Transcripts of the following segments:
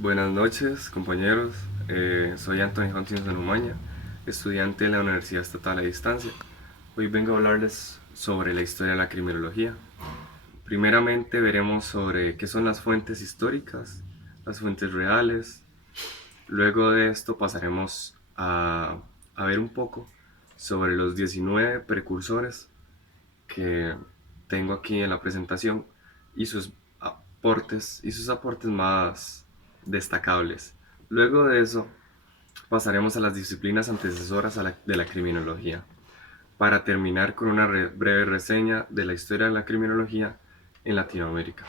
Buenas noches, compañeros. Soy Anthony Hutchinson Umaña, estudiante de la Universidad Estatal a Distancia. Hoy vengo a hablarles sobre la historia de la criminología. Primeramente veremos sobre qué son las fuentes históricas, las fuentes reales. Luego de esto pasaremos a ver un poco sobre los 19 precursores que tengo aquí en la presentación y sus aportes más destacables. Luego de eso pasaremos a las disciplinas antecesoras de la criminología, para terminar con una breve reseña de la historia de la criminología en Latinoamérica.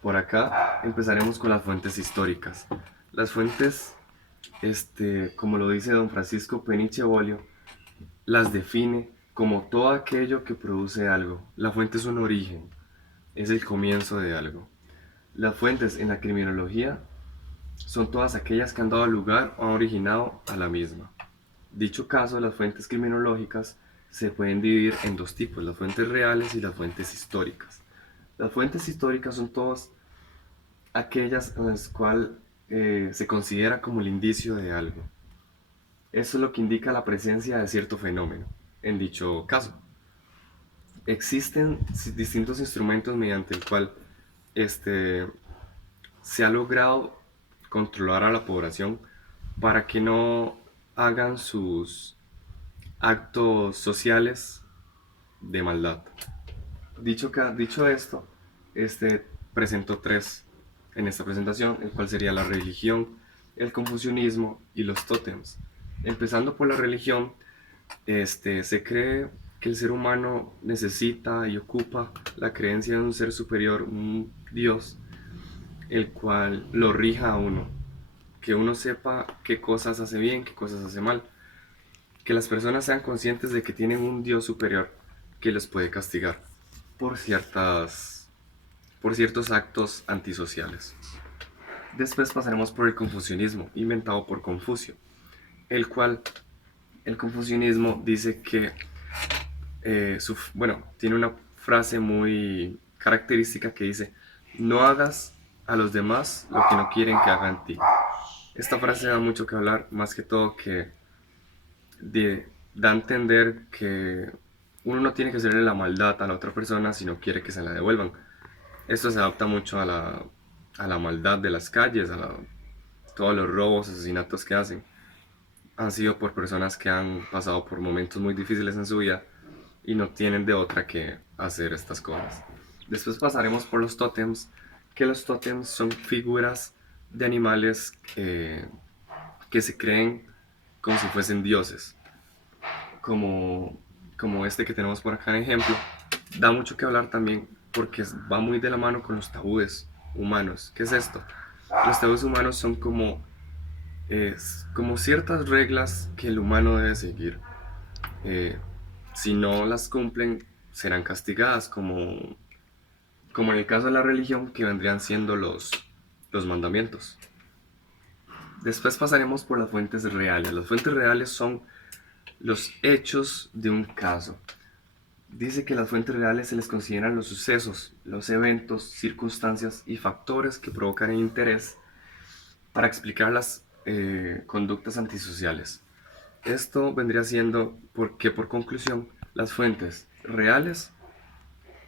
Por acá empezaremos con las fuentes históricas. Las fuentes, como lo dice don Francisco Peniche Bolio, las define como todo aquello que produce algo. La fuente es un origen, es el comienzo de algo. Las fuentes en la criminología son todas aquellas que han dado lugar o han originado a la misma. Dicho caso, las fuentes criminológicas se pueden dividir en dos tipos: las fuentes reales y las fuentes históricas. Las fuentes históricas son todas aquellas en las cuales se considera como el indicio de algo. Eso es lo que indica la presencia de cierto fenómeno en dicho caso. Existen distintos instrumentos mediante el cual este, se ha logrado controlar a la población para que no hagan sus actos sociales de maldad. Dicho esto, presento tres en esta presentación, el cual sería la religión, el confucianismo y los tótems. Empezando por la religión, se cree que el ser humano necesita y ocupa la creencia de un ser superior, un Dios, el cual lo rija a uno, que uno sepa qué cosas hace bien, qué cosas hace mal, que las personas sean conscientes de que tienen un Dios superior que los puede castigar por por ciertos actos antisociales. Después pasaremos por el confucianismo, inventado por Confucio, el cual el confucianismo dice que tiene una frase muy característica que dice: no hagas a los demás lo que no quieren que hagan a ti. Esta frase da mucho que hablar, más que todo que da a entender que uno no tiene que hacerle la maldad a la otra persona si no quiere que se la devuelvan. Esto se adapta mucho a la maldad de las calles, todos los robos, asesinatos que hacen. Han sido por personas que han pasado por momentos muy difíciles en su vida y no tienen de otra que hacer estas cosas. Después pasaremos por los tótems, que los tótems son figuras de animales que se creen como si fuesen dioses, como, como este que tenemos por acá en ejemplo. Da mucho que hablar también porque va muy de la mano con los tabúes humanos. ¿Qué es esto? Los tabúes humanos son como ciertas reglas que el humano debe seguir. Eh, si no las cumplen, serán castigadas, como en el caso de la religión, que vendrían siendo los mandamientos. Después pasaremos por las fuentes reales. Las fuentes reales son los hechos de un caso. Dice que las fuentes reales se les consideran los sucesos, los eventos, circunstancias y factores que provocan el interés para explicar las conductas antisociales. Esto vendría siendo porque, por conclusión, las fuentes reales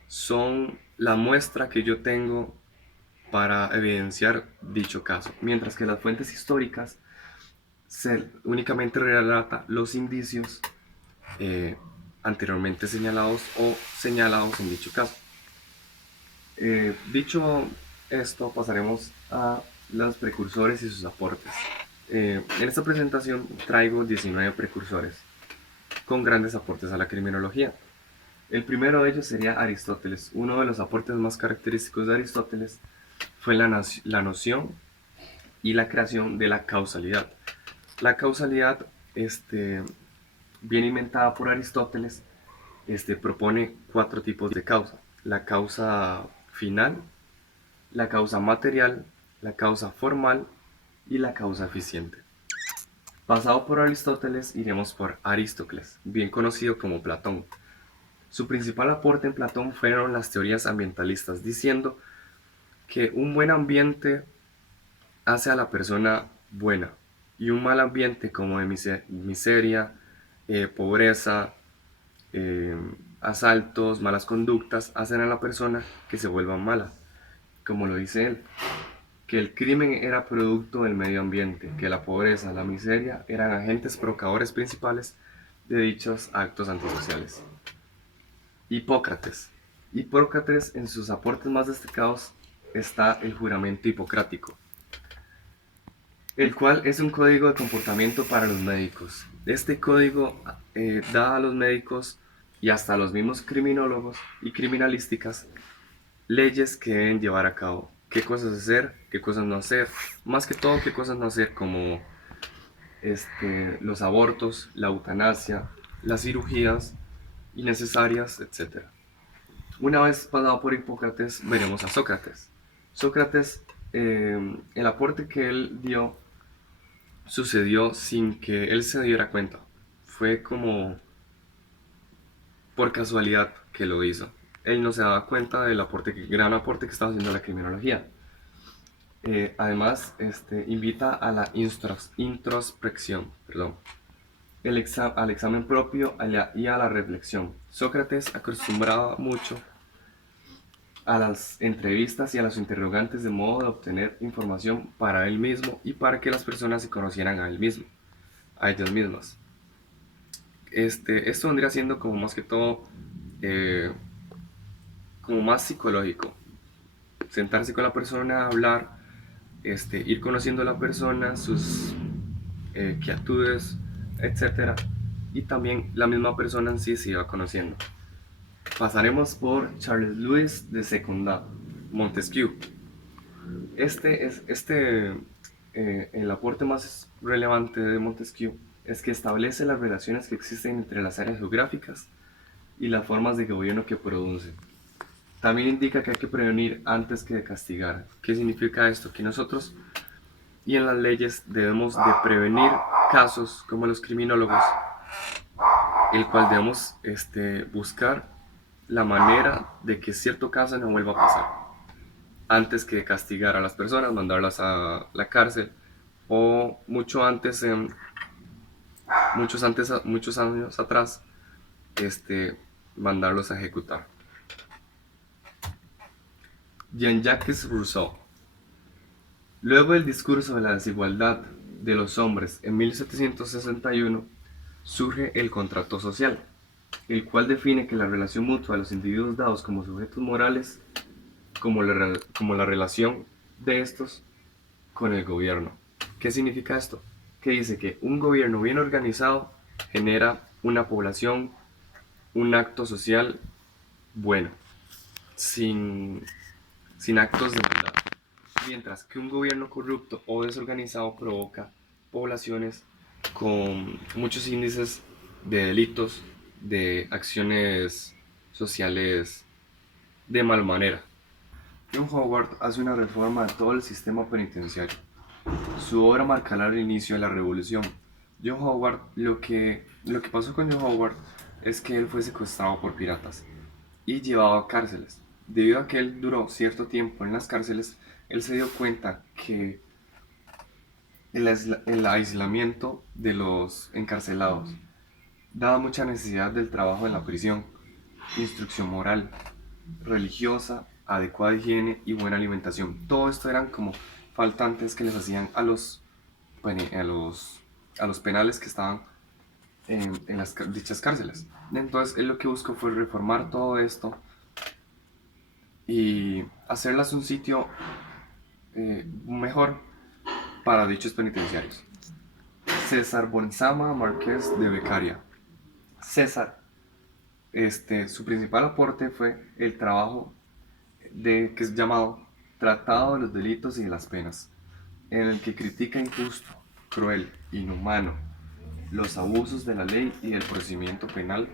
son la muestra que yo tengo para evidenciar dicho caso, mientras que las fuentes históricas únicamente relata los indicios eh, anteriormente señalados o señalados en dicho caso. Dicho esto, pasaremos a los precursores y sus aportes. En esta presentación traigo 19 precursores con grandes aportes a la criminología. El primero de ellos sería Aristóteles. Uno de los aportes más característicos de Aristóteles fue la noción y la creación de la causalidad. La causalidad, bien inventada por Aristóteles, propone cuatro tipos de causa: la causa final, la causa material, la causa formal y la causa eficiente. Pasado por Aristóteles, iremos por Aristócles, bien conocido como Platón. Su principal aporte en Platón fueron las teorías ambientalistas, diciendo que un buen ambiente hace a la persona buena y un mal ambiente como de miseria, pobreza, eh, asaltos, malas conductas, hacen a la persona que se vuelva mala, como lo dice él, que el crimen era producto del medio ambiente, que la pobreza, la miseria eran agentes provocadores principales de dichos actos antisociales. Hipócrates. Hipócrates, en sus aportes más destacados está el juramento hipocrático, el cual es un código de comportamiento para los médicos. Este código da a los médicos y hasta a los mismos criminólogos y criminalísticas leyes que deben llevar a cabo. Qué cosas hacer, qué cosas no hacer. Más que todo, qué cosas no hacer, como los abortos, la eutanasia, las cirugías innecesarias, etcétera. Una vez pasado por Hipócrates, veremos a Sócrates. Sócrates, el aporte que él dio sucedió sin que él se diera cuenta. Fue como por casualidad que lo hizo. Él no se daba cuenta del gran aporte que estaba haciendo la criminología. Además, invita a la introspección, perdón, al examen propio y a la reflexión. Sócrates acostumbraba mucho a las entrevistas y a los interrogantes de modo de obtener información para él mismo y para que las personas se conocieran a él mismo, a ellos mismos. Esto vendría siendo como más que todo, eh, como más psicológico. Sentarse con la persona, hablar, ir conociendo a la persona, sus quietudes, etcétera. Y también la misma persona en sí se iba conociendo. Pasaremos por Charles Louis de Secondat, Montesquieu. El aporte más relevante de Montesquieu es que establece las relaciones que existen entre las áreas geográficas y las formas de gobierno que producen. También indica que hay que prevenir antes que castigar. ¿Qué significa esto? Que nosotros y en las leyes debemos de prevenir casos como los criminólogos, el cual debemos buscar la manera de que cierto caso no vuelva a pasar antes que castigar a las personas, mandarlas a la cárcel o muchos años atrás, mandarlos a ejecutar. Jean-Jacques Rousseau. Luego del discurso de la desigualdad de los hombres en 1761, surge el contrato social, el cual define que la relación mutua de los individuos dados como sujetos morales, como la relación de estos con el gobierno. ¿Qué significa esto? Que dice que un gobierno bien organizado genera una población, un acto social bueno, sin, sin actos de maldad. Mientras que un gobierno corrupto o desorganizado provoca poblaciones con muchos índices de delitos, de acciones sociales de mal manera. John Howard hace una reforma de todo el sistema penitenciario. Su obra marcará el inicio de la revolución. John Howard, lo que pasó con John Howard es que él fue secuestrado por piratas y llevado a cárceles. Debido a que él duró cierto tiempo en las cárceles, él se dio cuenta que el aislamiento de los encarcelados daba mucha necesidad del trabajo en la prisión, instrucción moral, religiosa, adecuada higiene y buena alimentación. Todo esto eran como faltantes que les hacían a los penales que estaban en dichas cárceles. Entonces él lo que buscó fue reformar todo esto y hacerlas un sitio mejor para dichos penitenciarios. César Bonzama Marqués de Beccaria. César, su principal aporte fue el trabajo que es llamado Tratado de los Delitos y de las Penas, en el que critica injusto, cruel, inhumano, los abusos de la ley y del procedimiento penal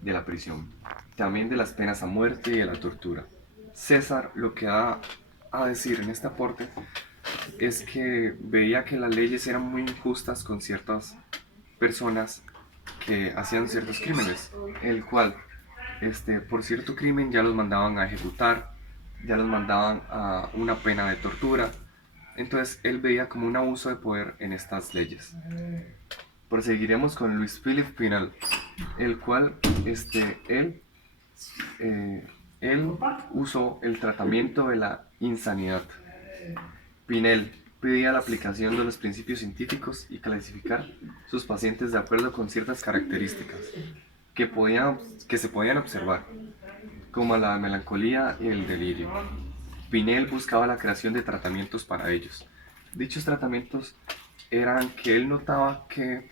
de la prisión, también de las penas a muerte y de la tortura. César lo que da a decir en este aporte es que veía que las leyes eran muy injustas con ciertas personas que hacían ciertos crímenes, el cual por cierto crimen ya los mandaban a ejecutar, ya los mandaban a una pena de tortura, Entonces él veía como un abuso de poder en estas leyes. Proseguiremos con Luis Philippe Pinel, el cual eh, él usó el tratamiento de la insanidad. Pinel pedía la aplicación de los principios científicos y clasificar sus pacientes de acuerdo con ciertas características que se podían observar, como la melancolía y el delirio. Pinel buscaba la creación de tratamientos para ellos. Dichos tratamientos eran que él notaba que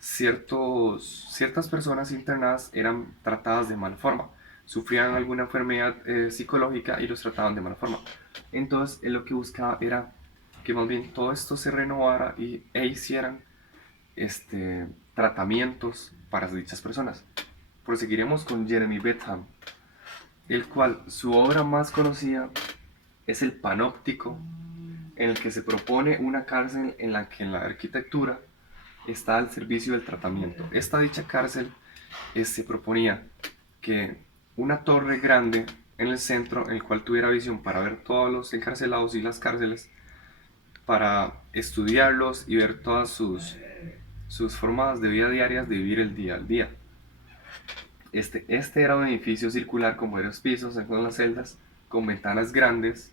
ciertas personas internadas eran tratadas de mala forma, sufrían alguna enfermedad psicológica y los trataban de mala forma. Entonces él lo que buscaba era que más bien todo esto se renovara e hicieran tratamientos para dichas personas. Proseguiremos con Jeremy Bentham, el cual su obra más conocida es el Panóptico, en el que se propone una cárcel en la que la arquitectura está al servicio del tratamiento. Dicha cárcel se proponía que una torre grande en el centro, en el cual tuviera visión para ver todos los encarcelados y las cárceles, para estudiarlos y ver todas sus formas de vida diarias, de vivir el día al día. Este era un edificio circular con varios pisos, con las celdas, con ventanas grandes.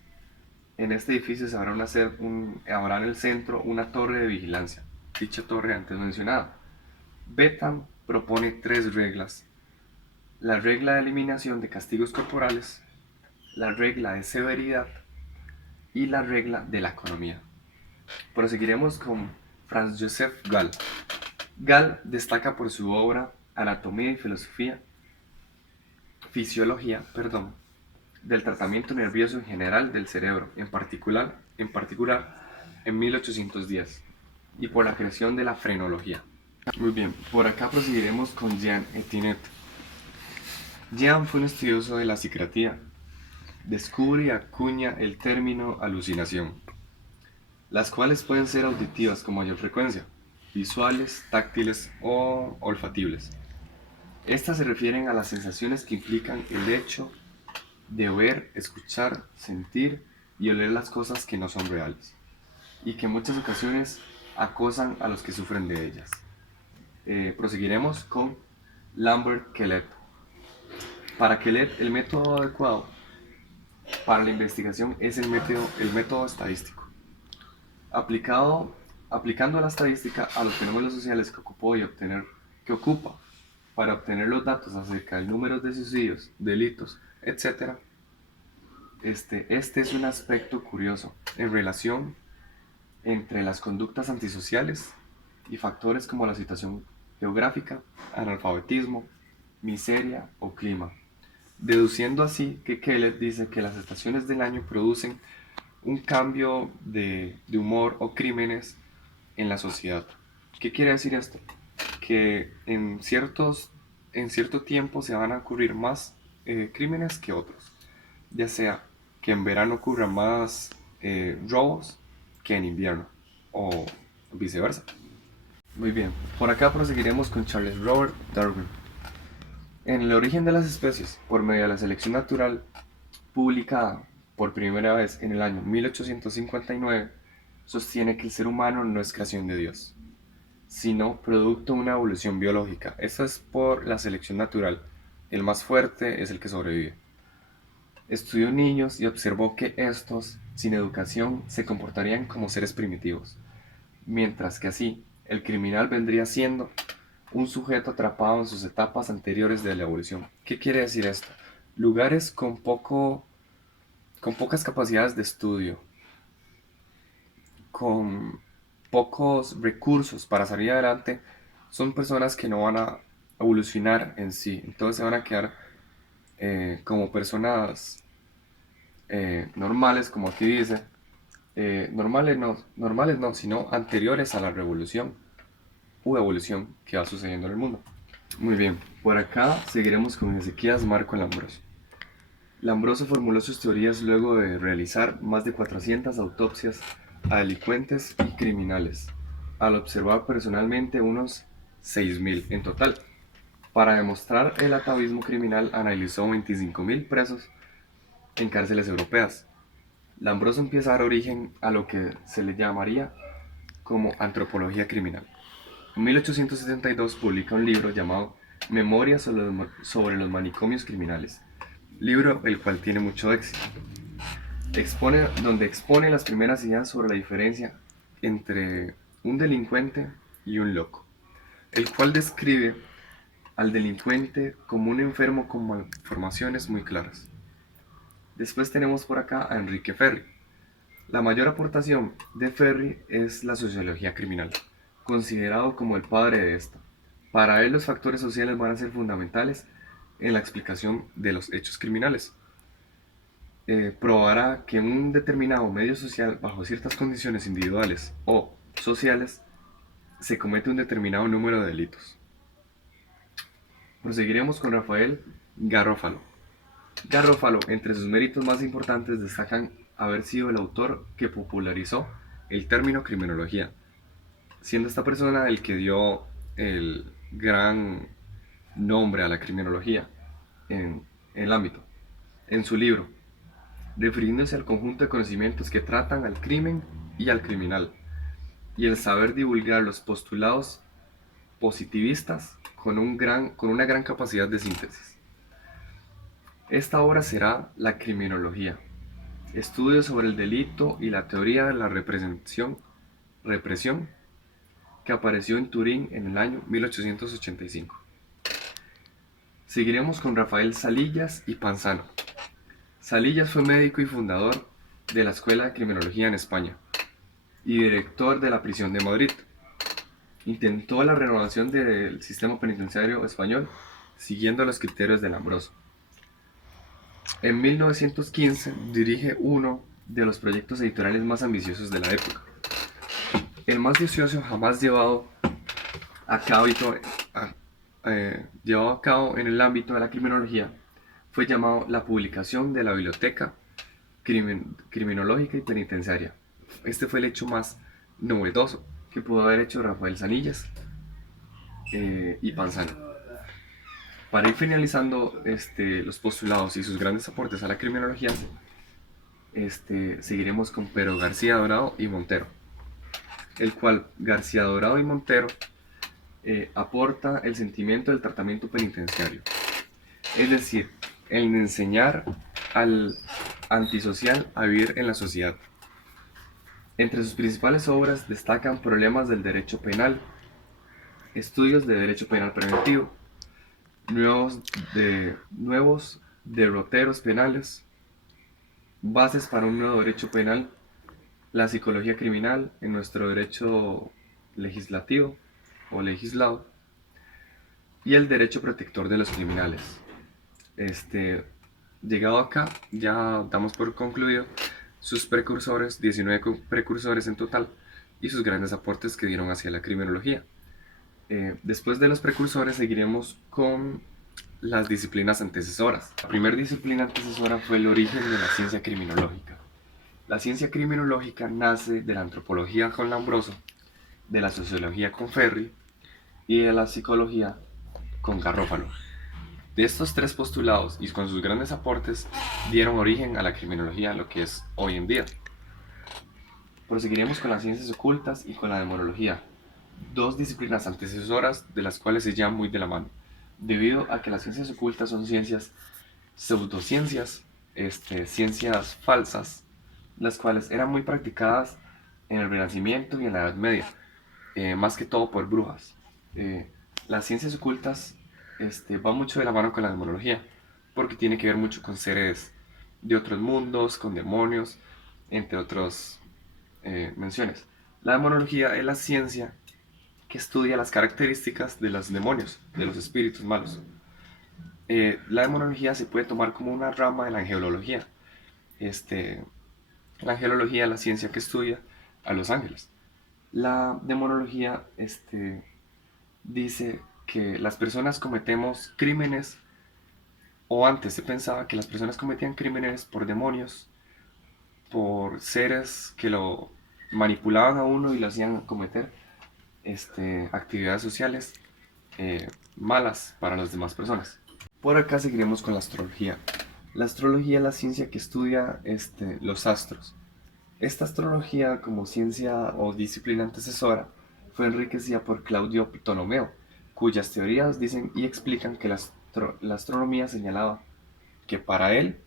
En este edificio se habrá en el centro una torre de vigilancia, dicha torre antes mencionada. Bentham propone 3 reglas: la regla de eliminación de castigos corporales, la regla de severidad y la regla de la economía. Proseguiremos con Franz Joseph Gall. Gall destaca por su obra Anatomía y Fisiología, del tratamiento nervioso en general del cerebro, en particular en 1810, y por la creación de la frenología. Muy bien, por acá proseguiremos con Jean Etienne. Jean fue un estudioso de la psiquiatría. Descubre y acuña el término alucinación, las cuales pueden ser auditivas con mayor frecuencia, visuales, táctiles o olfativas. Estas se refieren a las sensaciones que implican el hecho de ver, escuchar, sentir y oler las cosas que no son reales, y que en muchas ocasiones acosan a los que sufren de ellas. Proseguiremos con Lambert Quelet. Para Quelet, el método adecuado para la investigación es el método estadístico, aplicando la estadística a los fenómenos sociales que ocupa para obtener los datos acerca del número de suicidios, delitos, etc. Este es un aspecto curioso en relación entre las conductas antisociales y factores como la situación geográfica, analfabetismo, miseria o clima, deduciendo así que Keller dice que las estaciones del año producen un cambio de humor o crímenes en la sociedad. ¿Qué quiere decir esto? Que en cierto tiempo se van a ocurrir más crímenes que otros, ya sea que en verano ocurran más robos que en invierno, o viceversa. Muy bien, por acá proseguiremos con Charles Robert Darwin. En El origen de las especies, por medio de la selección natural, publicada por primera vez en el año 1859, sostiene que el ser humano no es creación de Dios, sino producto de una evolución biológica. Esto es por la selección natural. El más fuerte es el que sobrevive. Estudió niños y observó que estos, sin educación, se comportarían como seres primitivos, mientras que así, el criminal vendría siendo un sujeto atrapado en sus etapas anteriores de la evolución. ¿Qué quiere decir esto? Lugares con pocas capacidades de estudio, con pocos recursos para salir adelante, son personas que no van a evolucionar en sí. Entonces se van a quedar como personas normales, como aquí dice. Normales no, sino anteriores a la revolución u evolución que va sucediendo en el mundo. Muy bien, por acá seguiremos con Ezequías Marco Lambros. Lambroso formuló sus teorías luego de realizar más de 400 autopsias a delincuentes y criminales, al observar personalmente unos 6.000 en total. Para demostrar el atavismo criminal analizó 25.000 presos en cárceles europeas. Lambroso empieza a dar origen a lo que se le llamaría como antropología criminal. En 1872 publica un libro llamado Memorias sobre los manicomios criminales, libro el cual tiene mucho éxito. Donde expone las primeras ideas sobre la diferencia entre un delincuente y un loco, el cual describe al delincuente como un enfermo con malformaciones muy claras. Después tenemos por acá a Enrique Ferri. La mayor aportación de Ferri es la sociología criminal, considerado como el padre de esta. Para él los factores sociales van a ser fundamentales en la explicación de los hechos criminales. Probará que en un determinado medio social, bajo ciertas condiciones individuales o sociales, se comete un determinado número de delitos. Proseguiremos con Rafael Garofalo. Garofalo, entre sus méritos más importantes, destacan haber sido el autor que popularizó el término criminología, siendo esta persona el que dio el gran nombre a la criminología en el ámbito. En su libro, refiriéndose al conjunto de conocimientos que tratan al crimen y al criminal, y el saber divulgar los postulados positivistas con una gran capacidad de síntesis. Esta obra será La criminología, estudio sobre el delito y la teoría de la represión, que apareció en Turín en el año 1885. Seguiremos con Rafael Salillas y Panzano. Salillas fue médico y fundador de la Escuela de Criminología en España y director de la prisión de Madrid. Intentó la renovación del sistema penitenciario español siguiendo los criterios de Lambroso. En 1915 dirige uno de los proyectos editoriales más ambiciosos de la época. El más vicioso jamás llevado a cabo en el ámbito de la criminología fue llamado la publicación de la Biblioteca Criminológica y Penitenciaria. Este fue el hecho más novedoso que pudo haber hecho Rafael Sanillas y Panzano. Para ir finalizando los postulados y sus grandes aportes a la criminología, seguiremos con Pedro García Dorado y Montero, el cual García Dorado y Montero aporta el sentimiento del tratamiento penitenciario, es decir, el enseñar al antisocial a vivir en la sociedad. Entre sus principales obras destacan Problemas del Derecho Penal, Estudios de Derecho Penal Preventivo, Nuevos derroteros penales, Bases para un nuevo derecho penal, La psicología criminal en nuestro derecho legislativo o legislado y el derecho protector de los criminales. Llegado acá, ya damos por concluido sus precursores, 19 precursores en total, y sus grandes aportes que dieron hacia la criminología. Después de los precursores seguiremos con las disciplinas antecesoras. La primera disciplina antecesora fue el origen de la ciencia criminológica. La ciencia criminológica nace de la antropología con Lambroso, de la sociología con Ferri y de la psicología con Garofalo. De estos tres postulados y con sus grandes aportes dieron origen a la criminología, lo que es hoy en día. Proseguiremos con las ciencias ocultas y con la demonología, dos disciplinas antecesoras de las cuales se llevan muy de la mano, debido a que las ciencias ocultas son ciencias pseudociencias, ciencias falsas, las cuales eran muy practicadas en el Renacimiento y en la Edad Media, más que todo por brujas. Las ciencias ocultas van mucho de la mano con la demonología, porque tiene que ver mucho con seres de otros mundos, con demonios, entre otras menciones. La demonología es la ciencia que estudia las características de los demonios, de los espíritus malos. La demonología se puede tomar como una rama de la angelología. La angelología es la ciencia que estudia a los ángeles. La demonología dice que las personas cometemos crímenes, o antes se pensaba que las personas cometían crímenes por demonios, por seres que lo manipulaban a uno y lo hacían cometer actividades sociales malas para las demás personas. Por acá seguiremos con la astrología. La astrología es la ciencia que estudia los astros, Esta astrología, como ciencia o disciplina antecesora, fue enriquecida por Claudio Ptolomeo, cuyas teorías dicen y explican que la astronomía señalaba que para él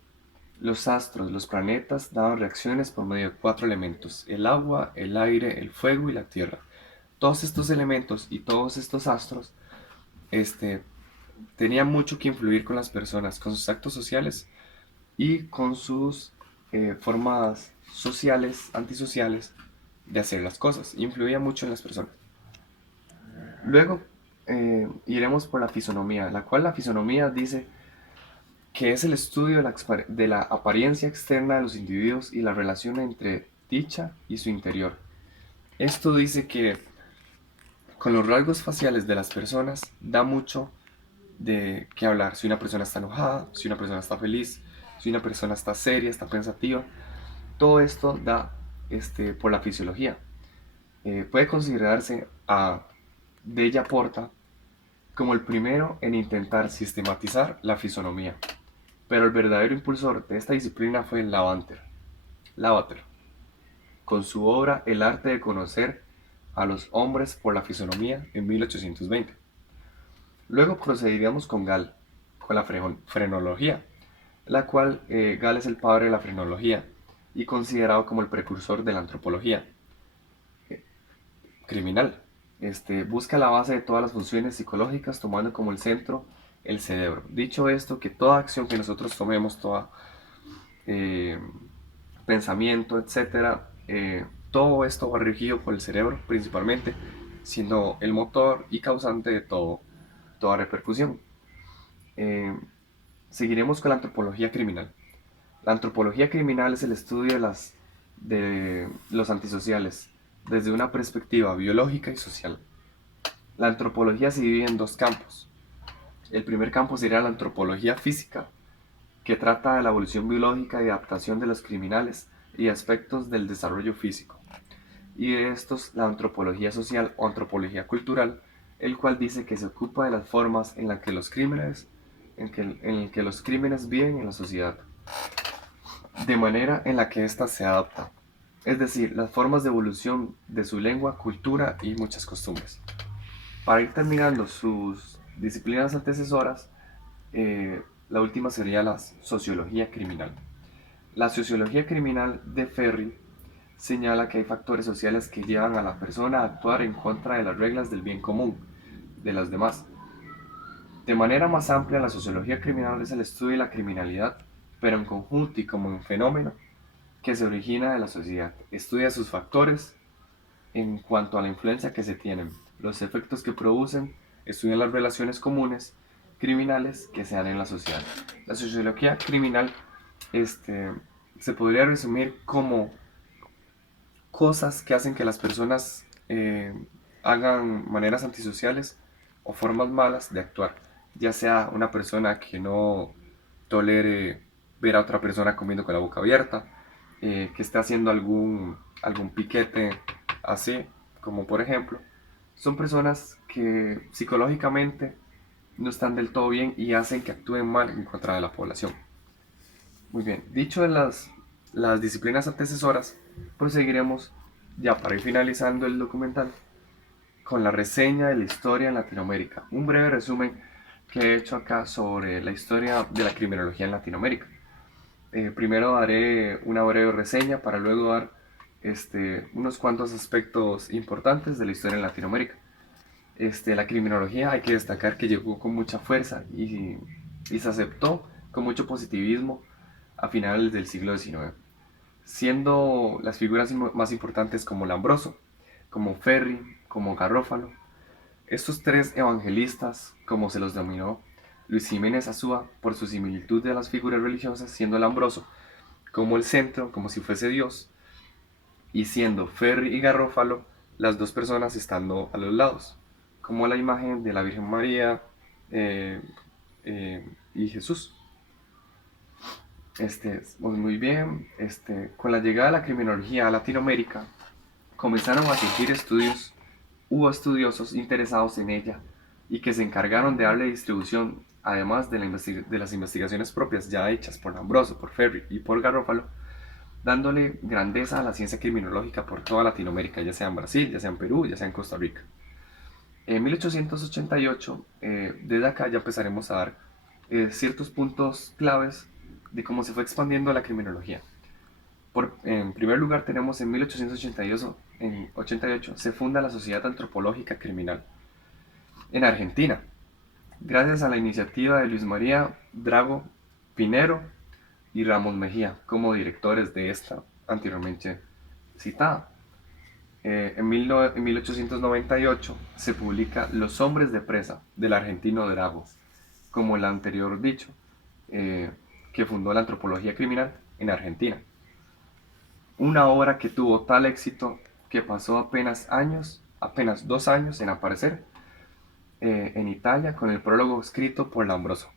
los astros, los planetas daban reacciones por medio de cuatro elementos: el agua, el aire, el fuego y la tierra. Todos estos elementos y todos estos astros este, tenían mucho que influir con las personas, con sus actos sociales y con sus formas sociales, antisociales de hacer las cosas. Influía mucho en las personas. Luego iremos por la fisonomía, la cual la fisonomía dice que es el estudio de la apariencia externa de los individuos y la relación entre dicha y su interior. Esto dice que con los rasgos faciales de las personas da mucho de qué hablar. Si una persona está enojada, si una persona está feliz, si una persona está seria, está pensativa. Todo esto da por la fisiología. Puede considerarse a Della Porta como el primero en intentar sistematizar la fisonomía. Pero el verdadero impulsor de esta disciplina fue Lavater, con su obra El arte de conocer a los hombres por la fisonomía en 1820. Luego procederíamos con Gall, con la frenología, la cual Gall es el padre de la frenología y considerado como el precursor de la antropología criminal. Busca la base de todas las funciones psicológicas tomando como el centro el cerebro. Dicho esto, que toda acción que nosotros tomemos, toda eh, pensamiento, etcétera, todo esto va regido por el cerebro principalmente, siendo el motor y causante de toda repercusión. Eh, Seguiremos con la antropología criminal. La antropología criminal es el estudio de los antisociales desde una perspectiva biológica y social. La antropología se divide en dos campos. El primer campo sería la antropología física, que trata de la evolución biológica y adaptación de los criminales y aspectos del desarrollo físico. Y de estos la antropología social o antropología cultural, el cual dice que se ocupa de las formas en las que los crímenes, en que los crímenes viven en la sociedad, de manera en la que ésta se adapta, es decir, las formas de evolución de su lengua, cultura y muchas costumbres. Para ir terminando sus disciplinas antecesoras, la última sería la sociología criminal. La sociología criminal de Ferry señala que hay factores sociales que llevan a la persona a actuar en contra de las reglas del bien común de los demás. De manera más amplia, la sociología criminal es el estudio de la criminalidad, pero en conjunto y como un fenómeno que se origina de la sociedad. Estudia sus factores en cuanto a la influencia que se tienen, los efectos que producen, estudia las relaciones comunes criminales que se dan en la sociedad. La sociología criminal se podría resumir como cosas que hacen que las personas hagan maneras antisociales o formas malas de actuar, ya sea una persona que no tolere ver a otra persona comiendo con la boca abierta, que esté haciendo algún piquete así, como por ejemplo, son personas que psicológicamente no están del todo bien y hacen que actúen mal en contra de la población. Muy bien, dicho de las disciplinas antecesoras, proseguiremos ya para ir finalizando el documental con la reseña de la historia en Latinoamérica. Un breve resumen que he hecho acá sobre la historia de la criminología en Latinoamérica. Primero daré una breve reseña para luego dar unos cuantos aspectos importantes de la historia en Latinoamérica. La criminología hay que destacar que llegó con mucha fuerza y se aceptó con mucho positivismo a finales del siglo XIX, siendo las figuras más importantes como Lambroso, como Ferri, como Garofalo. Estos tres evangelistas, como se los denominó Luis Jiménez Azúa por su similitud de las figuras religiosas, siendo Lambroso como el centro, como si fuese Dios, y siendo Ferri y Garofalo las dos personas estando a los lados, como la imagen de la Virgen María eh, y Jesús. Muy bien, con la llegada de la criminología a Latinoamérica, comenzaron a surgir hubo estudiosos interesados en ella y que se encargaron de darle distribución, además de las investigaciones propias ya hechas por Lambroso, por Ferri y por Garofalo. dándole grandeza a la ciencia criminológica por toda Latinoamérica, ya sea en Brasil, ya sea en Perú, ya sea en Costa Rica. En 1888, desde acá ya empezaremos a dar ciertos puntos claves de cómo se fue expandiendo la criminología. En primer lugar tenemos en 1888 se funda la Sociedad Antropológica Criminal en Argentina, gracias a la iniciativa de Luis María Drago Pinero y Ramos Mejía como directores de esta anteriormente citada. En 1898 se publica Los hombres de presa del argentino Drago, como el anterior dicho, eh, que fundó la antropología criminal en Argentina. Una obra que tuvo tal éxito que pasó apenas 2 años en aparecer en Italia con el prólogo escrito por Lombroso.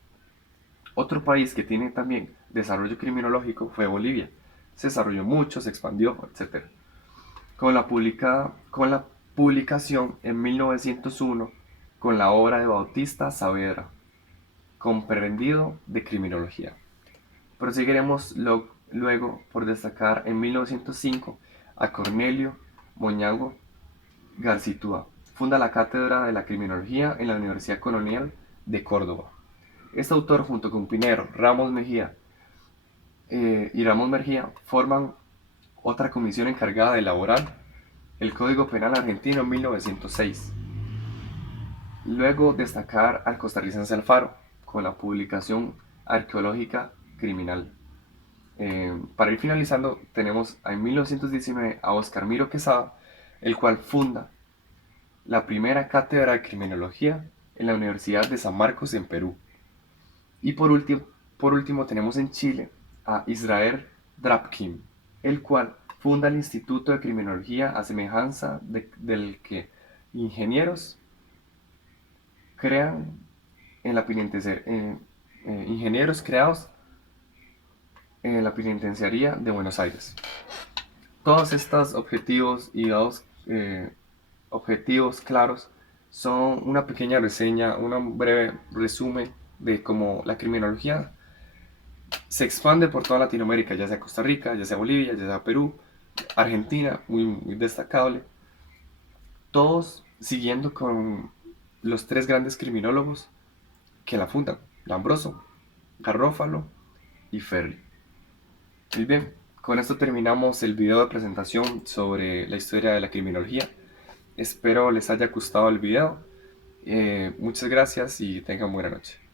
Otro país que tiene también desarrollo criminológico fue Bolivia. Se desarrolló mucho, se expandió, etc. Con la publicación en 1901 con la obra de Bautista Saavedra, Comprendido de Criminología. Proseguiremos luego por destacar en 1905 a Cornelio Moñango Garcitúa. Funda la Cátedra de la Criminología en la Universidad Colonial de Córdoba. Este autor, junto con Pinero, Ramos Mejía, forman otra comisión encargada de elaborar el Código Penal argentino en 1906. Luego destacar al costarricense Alfaro con la publicación Arqueológica Criminal. Para ir finalizando, tenemos en 1919 a Oscar Miro Quesada, el cual funda la primera cátedra de criminología en la Universidad de San Marcos en Perú. Y por último tenemos en Chile a Israel Drapkin, el cual funda el Instituto de Criminología a semejanza del que ingenieros crean en la penitenciaría, ingenieros creados en la penitenciaría de Buenos Aires. Todos estos objetivos y dados objetivos claros son una pequeña reseña, un breve resumen de cómo la criminología se expande por toda Latinoamérica, ya sea Costa Rica, ya sea Bolivia, ya sea Perú, Argentina, muy destacable, todos siguiendo con los tres grandes criminólogos que la fundan, Lambroso, Garrófalo y Ferri. Muy bien, con esto terminamos el video de presentación sobre la historia de la criminología. Espero les haya gustado el video. Muchas gracias y tengan buena noche.